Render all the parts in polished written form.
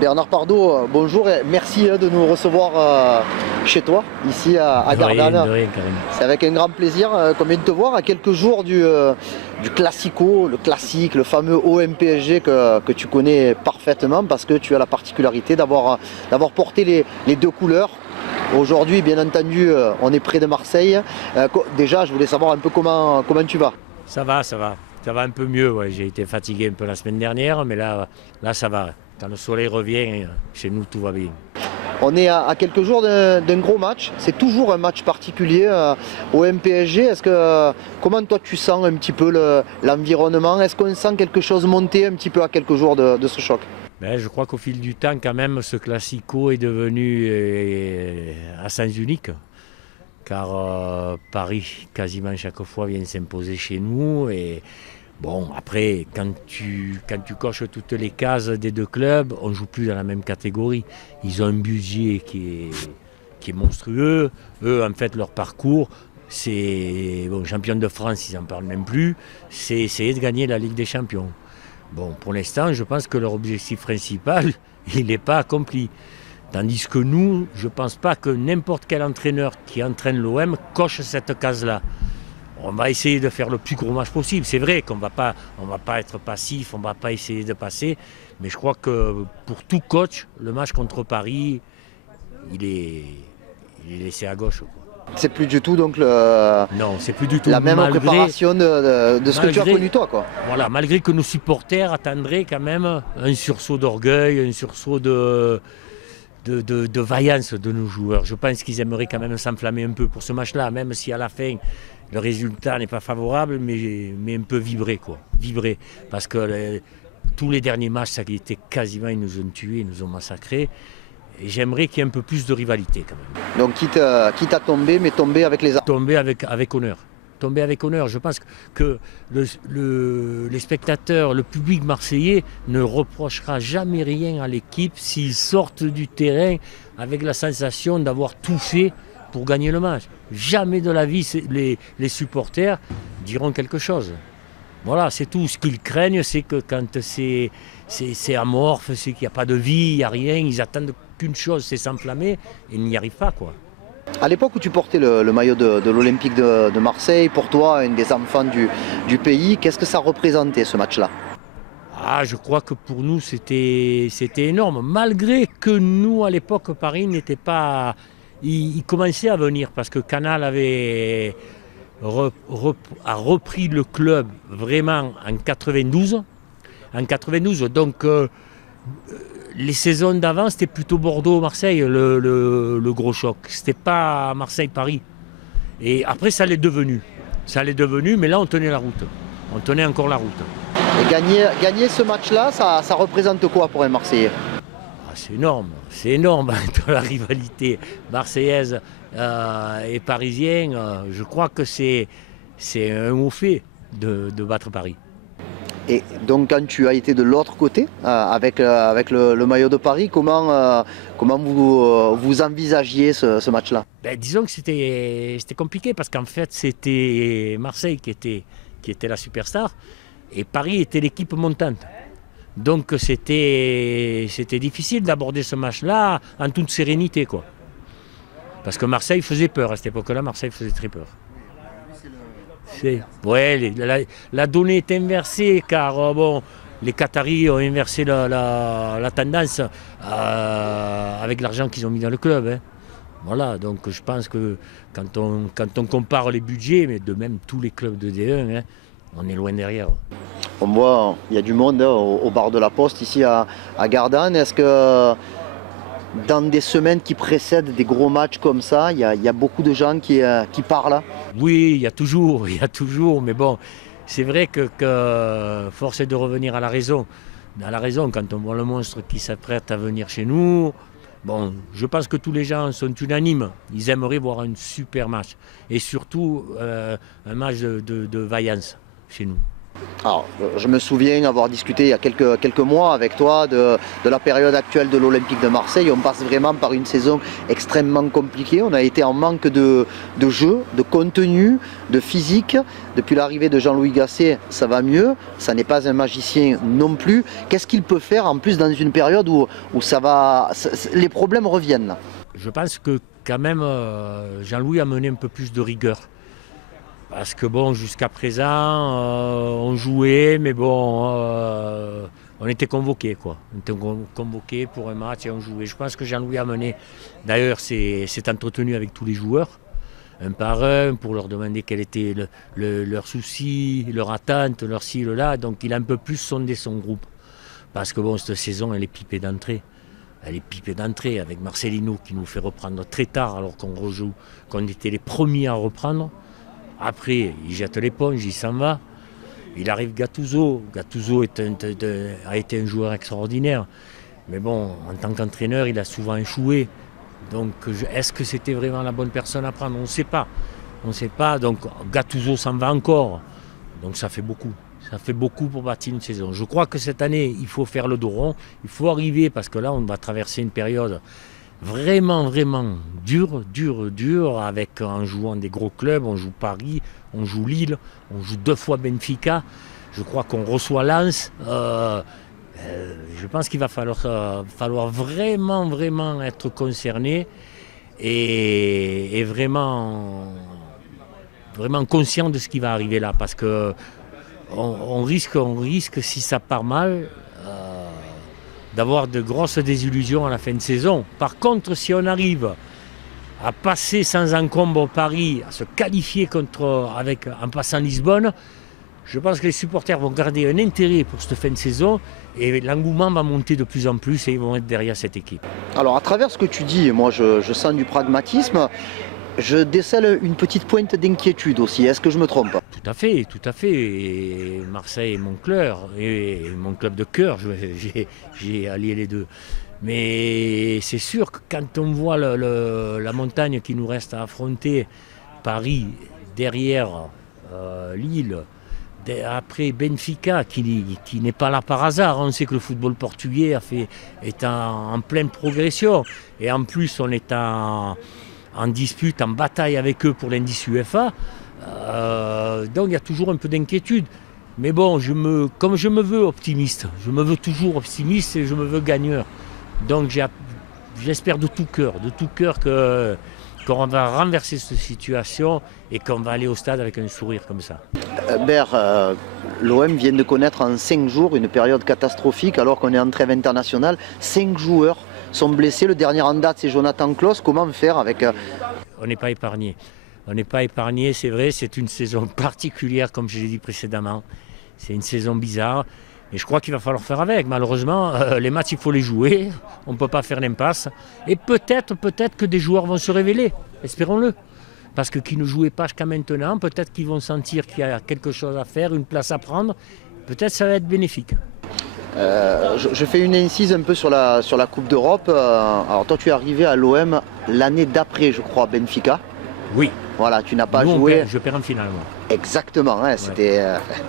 Bernard Pardo, bonjour et merci de nous recevoir chez toi, ici à Gardanne. De rien, carrément. C'est avec un grand plaisir qu'on vient de te voir à quelques jours du Classico, le classique, le fameux OM-PSG que tu connais parfaitement parce que tu as la particularité d'avoir porté les deux couleurs. Aujourd'hui, bien entendu, on est près de Marseille. Déjà, je voulais savoir un peu comment tu vas. Ça va. Ça va un peu mieux. Ouais. J'ai été fatigué un peu la semaine dernière, mais là ça va. Quand le soleil revient, chez nous, tout va bien. On est à quelques jours d'un gros match. C'est toujours un match particulier au MPSG. Comment toi tu sens un petit peu l'environnement? Est-ce qu'on sent quelque chose monter un petit peu à quelques jours de ce choc? Je crois qu'au fil du temps, quand même, ce Classico est devenu à sens unique. Car Paris, quasiment chaque fois, vient s'imposer chez nous. Et bon, après, quand tu coches toutes les cases des deux clubs, on ne joue plus dans la même catégorie. Ils ont un budget qui est monstrueux. Eux, en fait, leur parcours, c'est champion de France, ils n'en parlent même plus. C'est essayer de gagner la Ligue des Champions. Bon, pour l'instant, je pense que leur objectif principal, il n'est pas accompli. Tandis que nous, je ne pense pas que n'importe quel entraîneur qui entraîne l'OM coche cette case-là. On va essayer de faire le plus gros match possible. C'est vrai qu'on ne va pas être passif, on ne va pas essayer de passer. Mais je crois que pour tout coach, le match contre Paris, il est laissé à gauche, quoi. C'est plus du tout donc non, c'est plus du tout la même préparation de ce que tu as connu toi, quoi. Voilà, malgré que nos supporters attendraient quand même un sursaut d'orgueil, un sursaut de vaillance de nos joueurs. Je pense qu'ils aimeraient quand même s'enflammer un peu pour ce match-là, même si à la fin le résultat n'est pas favorable, mais un peu vibrer, quoi. Vibrer. Parce que tous les derniers matchs, ça a été quasiment, ils nous ont tués, ils nous ont massacrés. Et j'aimerais qu'il y ait un peu plus de rivalité quand même. Donc quitte à tomber, mais tomber avec les armes. Tomber avec honneur. Tomber avec honneur. Je pense que les spectateurs, le public marseillais ne reprochera jamais rien à l'équipe s'ils sortent du terrain avec la sensation d'avoir tout fait pour gagner le match. Jamais de la vie, les supporters diront quelque chose. Voilà, c'est tout. Ce qu'ils craignent, c'est que quand c'est amorphe, c'est qu'il n'y a pas de vie, il n'y a rien, ils attendent qu'une chose, c'est s'enflammer, et ils n'y arrivent pas, quoi. À l'époque où tu portais le maillot de l'Olympique de Marseille, pour toi, un des enfants du pays, qu'est-ce que ça représentait ce match-là? Je crois que pour nous, c'était énorme. Malgré que nous, à l'époque, Paris n'était pas... Il commençait à venir, parce que Canal avait a repris le club vraiment en 92. Donc les saisons d'avant, c'était plutôt Bordeaux-Marseille, le gros choc. C'était pas Marseille-Paris. Et après, ça l'est devenu. Mais là, on tenait la route. On tenait encore la route. Et gagner ce match-là, ça représente quoi pour un Marseillais? C'est énorme entre la rivalité marseillaise et parisienne. Je crois que c'est un haut fait de battre Paris. Et donc quand tu as été de l'autre côté, avec le maillot de Paris, comment vous envisagiez ce match-là? Disons que c'était compliqué parce qu'en fait c'était Marseille qui était la superstar et Paris était l'équipe montante. Donc c'était difficile d'aborder ce match-là en toute sérénité, quoi. Parce que Marseille faisait peur à cette époque-là, Marseille faisait très peur. La donnée est inversée car les Qataris ont inversé la tendance avec l'argent qu'ils ont mis dans le club. Hein. Voilà, donc je pense que quand on compare les budgets, mais de même tous les clubs de D1, hein, on est loin derrière. On voit, il y a du monde au bar de la Poste ici à Gardanne. Est-ce que dans des semaines qui précèdent des gros matchs comme ça, il y a beaucoup de gens qui parlent? Oui, il y a toujours, mais bon, c'est vrai que force est de revenir à la raison. À la raison, quand on voit le monstre qui s'apprête à venir chez nous, bon, je pense que tous les gens sont unanimes. Ils aimeraient voir un super match. Et surtout, un match de vaillance chez nous. Alors, je me souviens avoir discuté il y a quelques mois avec toi de la période actuelle de l'Olympique de Marseille. On passe vraiment par une saison extrêmement compliquée. On a été en manque de jeu, de contenu, de physique. Depuis l'arrivée de Jean-Louis Gasset, ça va mieux. Ça n'est pas un magicien non plus. Qu'est-ce qu'il peut faire en plus dans une période où les problèmes reviennent? Je pense que quand même Jean-Louis a mené un peu plus de rigueur. Parce que bon, jusqu'à présent, on jouait, mais bon, on était convoqués, quoi. On était convoqués pour un match et on jouait. Je pense que Jean-Louis a mené, d'ailleurs, s'est entretenu avec tous les joueurs, un par un, pour leur demander quel était leur souci, leur attente, leur ci, leur là. Donc il a un peu plus sondé son groupe. Parce que bon, cette saison, elle est pipée d'entrée. Elle est pipée d'entrée avec Marcelino qui nous fait reprendre très tard alors qu'on rejoue, qu'on était les premiers à reprendre. Après, il jette l'éponge, il s'en va. Il arrive Gattuso. Gattuso a été un joueur extraordinaire. Mais bon, en tant qu'entraîneur, il a souvent échoué. Donc, est-ce que c'était vraiment la bonne personne à prendre? On ne sait pas. On ne sait pas. Donc, Gattuso s'en va encore. Donc, ça fait beaucoup. Ça fait beaucoup pour bâtir une saison. Je crois que cette année, il faut faire le dos rond. Il faut arriver, parce que là, on va traverser une période vraiment dur, en jouant des gros clubs. On joue Paris, on joue Lille, on joue 2 fois Benfica. Je crois qu'on reçoit Lens. Je pense qu'il va falloir vraiment être concerné et vraiment conscient de ce qui va arriver là. Parce que on risque, si ça part mal, d'avoir de grosses désillusions à la fin de saison. Par contre, si on arrive à passer sans encombre Paris, à se qualifier en passant Lisbonne, je pense que les supporters vont garder un intérêt pour cette fin de saison et l'engouement va monter de plus en plus et ils vont être derrière cette équipe. Alors à travers ce que tu dis, moi je sens du pragmatisme. Je décèle une petite pointe d'inquiétude aussi, est-ce que je me trompe? Tout à fait. Et Marseille est mon club de cœur, j'ai allié les deux. Mais c'est sûr que quand on voit la montagne qui nous reste à affronter, Paris, derrière Lille, après Benfica, qui n'est pas là par hasard, on sait que le football portugais est en pleine progression. Et en plus, on est en dispute, en bataille avec eux pour l'indice UEFA. Donc il y a toujours un peu d'inquiétude. Mais bon, comme je me veux optimiste, je me veux toujours optimiste et je me veux gagneur. Donc j'espère de tout cœur qu'on va renverser cette situation et qu'on va aller au stade avec un sourire comme ça. L'OM vient de connaître en 5 jours une période catastrophique alors qu'on est en trêve internationale. 5 joueurs sont blessés. Le dernier en date, c'est Jonathan Klaus. Comment faire avec... On n'est pas épargné. On n'est pas épargné, c'est vrai. C'est une saison particulière, comme je l'ai dit précédemment. C'est une saison bizarre. Et je crois qu'il va falloir faire avec. Malheureusement, les matchs, il faut les jouer. On ne peut pas faire l'impasse. Et peut-être que des joueurs vont se révéler. Espérons-le. Parce que qui ne jouaient pas jusqu'à maintenant, peut-être qu'ils vont sentir qu'il y a quelque chose à faire, une place à prendre. Peut-être ça va être bénéfique. Je fais une incise un peu sur la Coupe d'Europe. Alors toi, tu es arrivé à l'OM l'année d'après, je crois, Benfica. Oui. Voilà, tu n'as pas joué. Je perds en finale, moi. Exactement, hein, c'était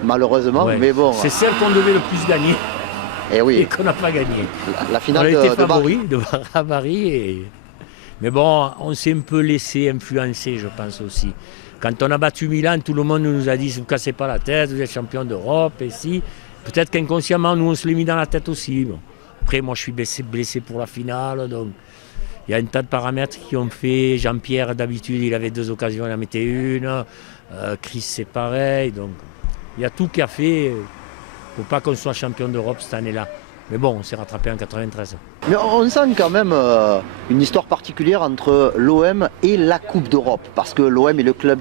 malheureusement, ouais. Mais bon. C'est celle qu'on devait le plus gagner. Et oui. Et qu'on n'a pas gagné. La finale on était favoris de Paris. Mais bon, on s'est un peu laissé influencer, je pense aussi. Quand on a battu Milan, tout le monde nous a dit « ne vous cassez pas la tête, vous êtes champion d'Europe. » Et si, peut-être qu'inconsciemment, nous, on se l'est mis dans la tête aussi. Bon. Après, moi, je suis blessé pour la finale. Donc, il y a un tas de paramètres qui ont fait. Jean-Pierre, d'habitude, il avait 2 occasions, il en mettait une. Chris, c'est pareil. Donc, il y a tout qui a fait pour pas qu'on soit champion d'Europe cette année-là. Mais bon, on s'est rattrapé en 93. Mais on sent quand même une histoire particulière entre l'OM et la Coupe d'Europe. Parce que l'OM est le club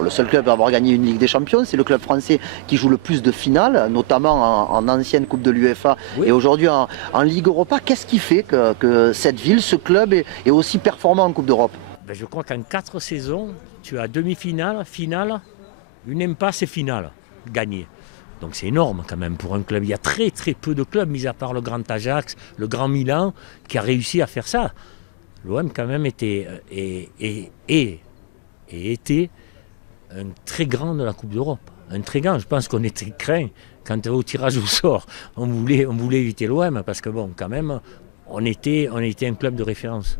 le seul club à avoir gagné une Ligue des Champions. C'est le club français qui joue le plus de finales, notamment en ancienne Coupe de l'UEFA et aujourd'hui en Ligue Europa. Qu'est-ce qui fait que cette ville, ce club est aussi performant en Coupe d'Europe? Je crois qu'en 4 saisons, tu as demi-finale, finale, une impasse et finale gagnée. Donc c'est énorme quand même pour un club. Il y a très peu de clubs, mis à part le Grand Ajax, le Grand Milan, qui a réussi à faire ça. L'OM quand même était un très grand de la Coupe d'Europe. intrigant. Je pense qu'on était craint quand au tirage au sort, on voulait éviter l'OM parce que bon, quand même, on était un club de référence.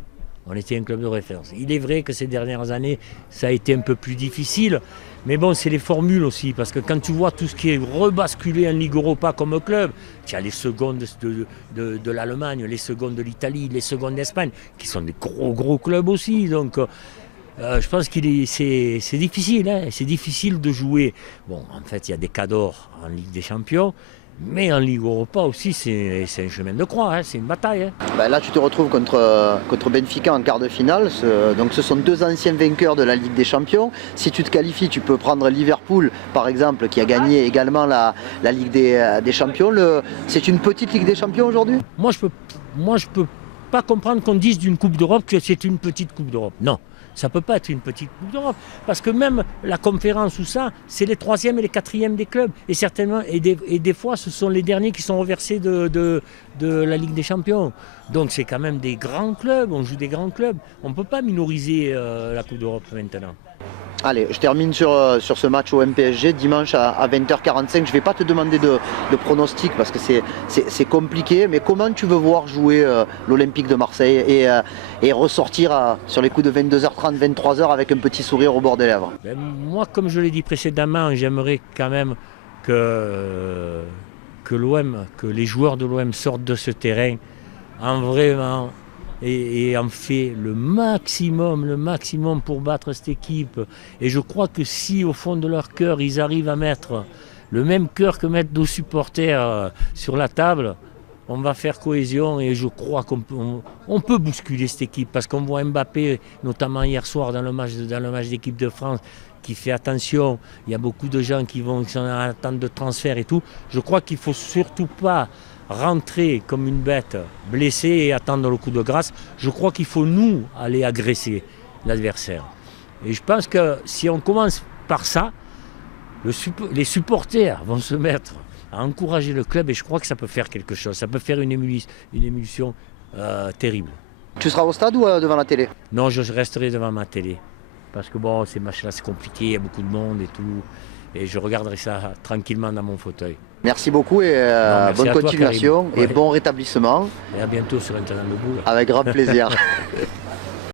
On était un club de référence. Il est vrai que ces dernières années, ça a été un peu plus difficile. Mais bon, c'est les formules aussi, parce que quand tu vois tout ce qui est rebasculé en Ligue Europa comme club, tu as les secondes de l'Allemagne, les secondes de l'Italie, les secondes d'Espagne, qui sont des gros clubs aussi. Donc je pense que c'est difficile, hein, c'est difficile de jouer. Bon, en fait, il y a des cadors en Ligue des Champions, mais en Ligue Europa aussi, c'est un chemin de croix, hein, c'est une bataille. Hein. Ben là, tu te retrouves contre Benfica en quart de finale. Donc, ce sont deux anciens vainqueurs de la Ligue des Champions. Si tu te qualifies, tu peux prendre Liverpool, par exemple, qui a gagné également la Ligue des Champions. C'est une petite Ligue des Champions aujourd'hui ? Moi, je peux pas comprendre qu'on dise d'une Coupe d'Europe que c'est une petite Coupe d'Europe. Non. Ça ne peut pas être une petite Coupe d'Europe. Parce que même la conférence ou ça, c'est les 3e et les 4e des clubs. Et certainement, et des fois, ce sont les derniers qui sont reversés de la Ligue des Champions. Donc c'est quand même des grands clubs, on joue des grands clubs. On ne peut pas minoriser la Coupe d'Europe maintenant. Allez, je termine sur ce match au MPSG dimanche à 20h45. Je ne vais pas te demander de pronostic parce que c'est compliqué, mais comment tu veux voir jouer l'Olympique de Marseille et ressortir sur les coups de 22h30, 23h avec un petit sourire au bord des lèvres ? Moi, comme je l'ai dit précédemment, j'aimerais quand même que les joueurs de l'OM sortent de ce terrain en vraiment... Et en fait le maximum pour battre cette équipe. Et je crois que si au fond de leur cœur, ils arrivent à mettre le même cœur que mettent nos supporters sur la table, on va faire cohésion et je crois qu'on peut bousculer cette équipe. Parce qu'on voit Mbappé, notamment hier soir dans le match d'équipe de France, qui fait attention. Il y a beaucoup de gens qui sont en attente de transfert et tout. Je crois qu'il ne faut surtout pas rentrer comme une bête blessée et attendre le coup de grâce. Je crois qu'il faut nous aller agresser l'adversaire. Et je pense que si on commence par ça, les supporters vont se mettre à encourager le club et je crois que ça peut faire quelque chose. Ça peut faire une émulsion terrible. Tu seras au stade ou devant la télé ? Non, je resterai devant ma télé. Parce que bon, ces matchs-là, c'est compliqué, il y a beaucoup de monde et tout. Et je regarderai ça tranquillement dans mon fauteuil. Merci beaucoup et bonne continuation et bon rétablissement. Et à bientôt sur Internet Debout. Avec grand plaisir.